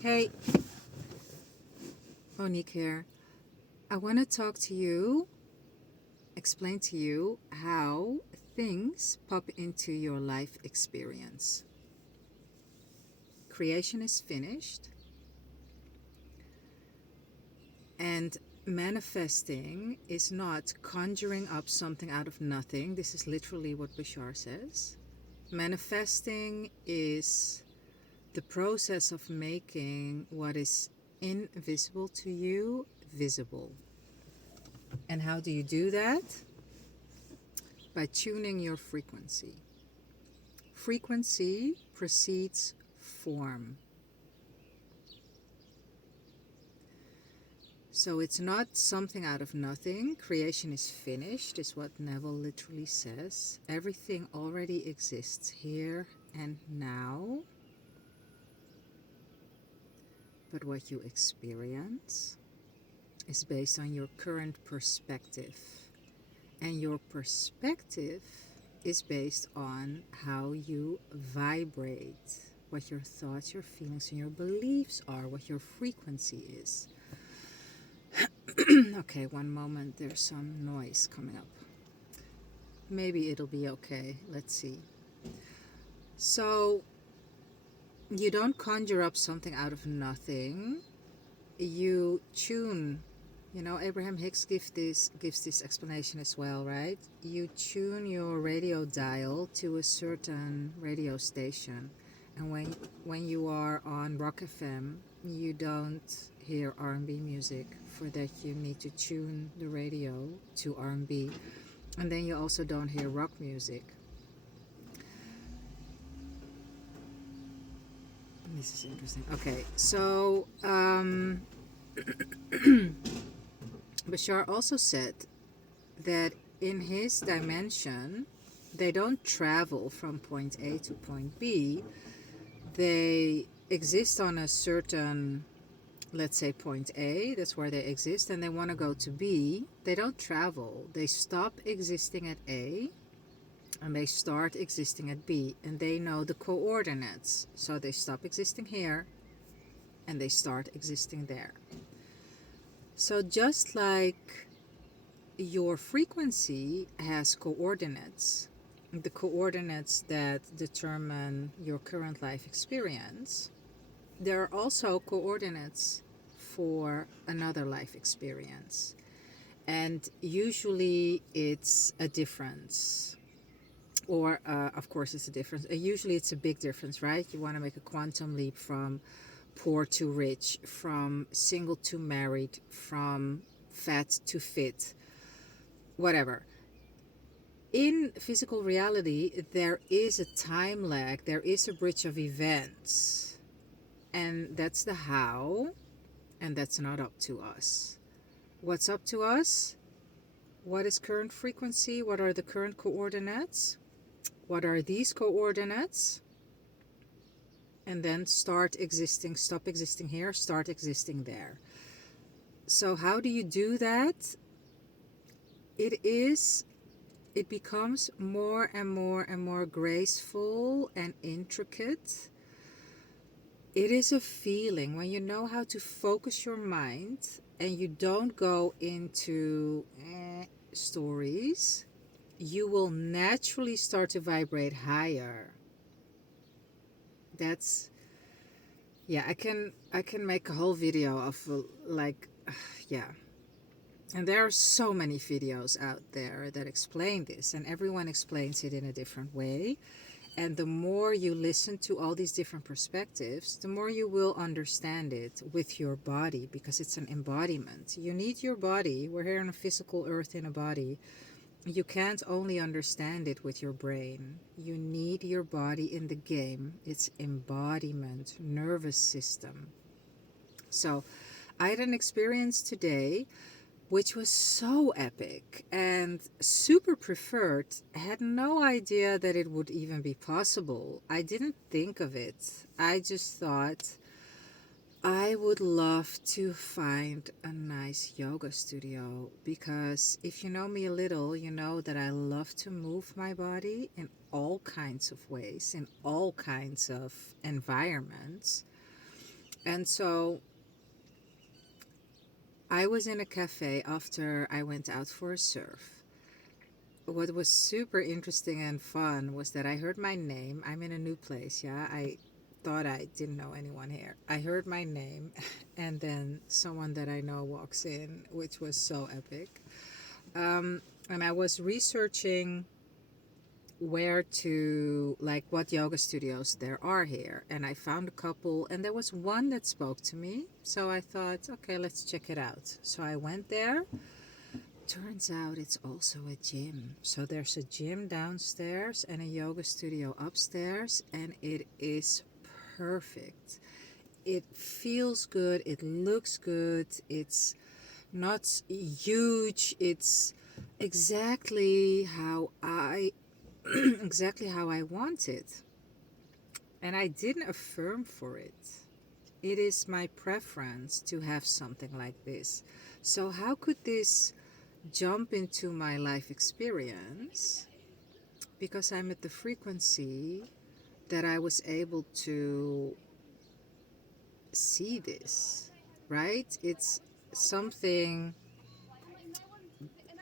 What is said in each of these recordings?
Hey, Monique here. I want to talk to you, explain to you how things pop into your life experience. Creation is finished, and manifesting is not conjuring up something out of nothing. This is literally what Bashar says. Manifesting is the process of making what is invisible to you visible. And how do you do that? By tuning your frequency. Frequency precedes form. So it's not something out of nothing. Creation is finished, is what Neville literally says. Everything already exists here and now. But what you experience is based on your current perspective. And your perspective is based on how you vibrate, what your thoughts, your feelings, and your beliefs are, what your frequency is. Okay, one moment, there's some noise coming up. Maybe it'll be okay. Let's see. So, you don't conjure up something out of nothing. You tune. Abraham Hicks gives this explanation as well, right? You tune your radio dial to a certain radio station, and when you are on Rock FM, you don't hear R&B music. For that, you need to tune the radio to R&B, and then you also don't hear rock music. This is interesting. Okay, so Bashar also said that in his dimension, they don't travel from point A to point B. They exist on a certain, let's say, point A, that's where they exist, and they want to go to B. They don't travel. They stop existing at A and they start existing at B, and they know the coordinates. So they stop existing here and they start existing there. So just like your frequency has coordinates, the coordinates that determine your current life experience, there are also coordinates for another life experience. And usually it's a difference. Or, of course, it's a difference. Usually it's a big difference, right? You want to make a quantum leap from poor to rich, from single to married, from fat to fit, whatever. In physical reality, there is a time lag, there is a bridge of events, and that's the how, and that's not up to us. What's up to us? What is current frequency? What are the current coordinates? What are these coordinates? And then start existing, stop existing here, start existing there. So how do you do that? It becomes more and more and more graceful and intricate. It is a feeling when you know how to focus your mind and you don't go into stories, you will naturally start to vibrate higher. That's, yeah, I can make a whole video of like yeah. And there are so many videos out there that explain this, and everyone explains it in a different way. And the more you listen to all these different perspectives, the more you will understand it with your body, because it's an embodiment. You need your body. We're here on a physical earth in a body. You can't only understand it with your brain. You need your body in the game. It's embodiment, nervous system. So I had an experience today which was so epic and super preferred. I had no idea that it would even be possible. I didn't think of it. I just thought I would love to find a nice yoga studio, because if you know me a little, you know that I love to move my body in all kinds of ways, in all kinds of environments. And so I was in a cafe after I went out for a surf. What was super interesting and fun was that I heard my name. I'm in a new place, yeah. I thought I didn't know anyone here. I heard my name, and then someone that I know walks in, which was so epic. And I was researching where to, like, what yoga studios there are here. And I found a couple, and there was one that spoke to me. So I thought, okay, let's check it out. So I went there. Turns out it's also a gym. So there's a gym downstairs and a yoga studio upstairs, and it is perfect. It feels good, it looks good, it's not huge, it's exactly how I exactly how I want it. And I didn't affirm for it. It is my preference to have something like this. So how could this jump into my life experience? Because I'm at the frequency that I was able to see this, right? It's something,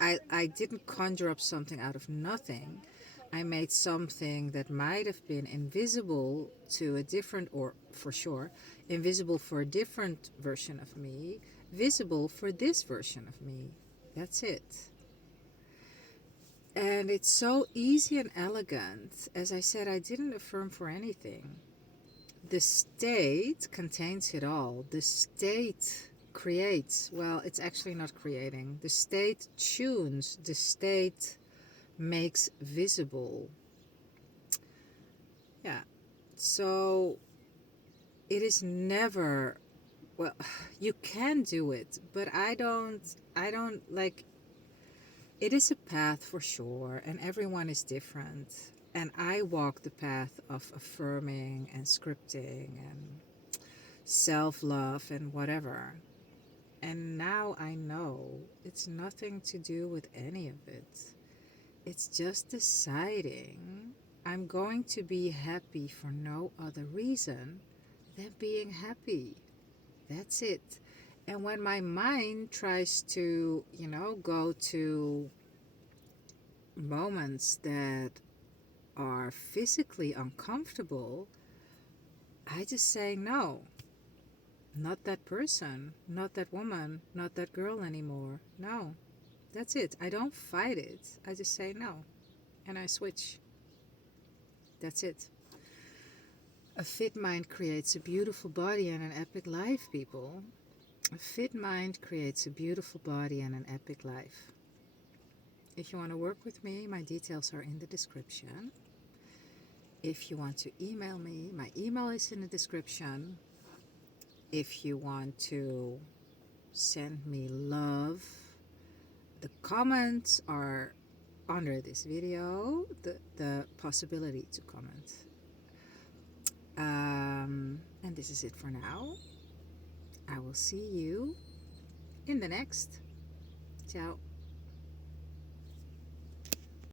I didn't conjure up something out of nothing. I made something that might have been invisible to a different, or for sure, invisible for a different version of me, visible for this version of me. That's it. And it's so easy and elegant. As I said, I didn't affirm for anything. The state contains it all. The state creates. Well, it's actually not creating. The state tunes. The state makes visible. Yeah. So it is never, well, you can do it, but I don't like, it is a path for sure, and everyone is different. And I walk the path of affirming and scripting and self love and whatever. And now I know it's nothing to do with any of it. It's just deciding I'm going to be happy for no other reason than being happy. That's it. And when my mind tries to, go to moments that are physically uncomfortable, I just say no. Not that person, not that woman, not that girl anymore. No, that's it. I don't fight it. I just say no. And I switch. That's it. A fit mind creates a beautiful body and an epic life, people. A fit mind creates a beautiful body and an epic life. If you want to work with me, my details are in the description. If you want to email me, my email is in the description. If you want to send me love, the comments are under this video, the possibility to comment. And this is it for now. I will see you in the next. Ciao.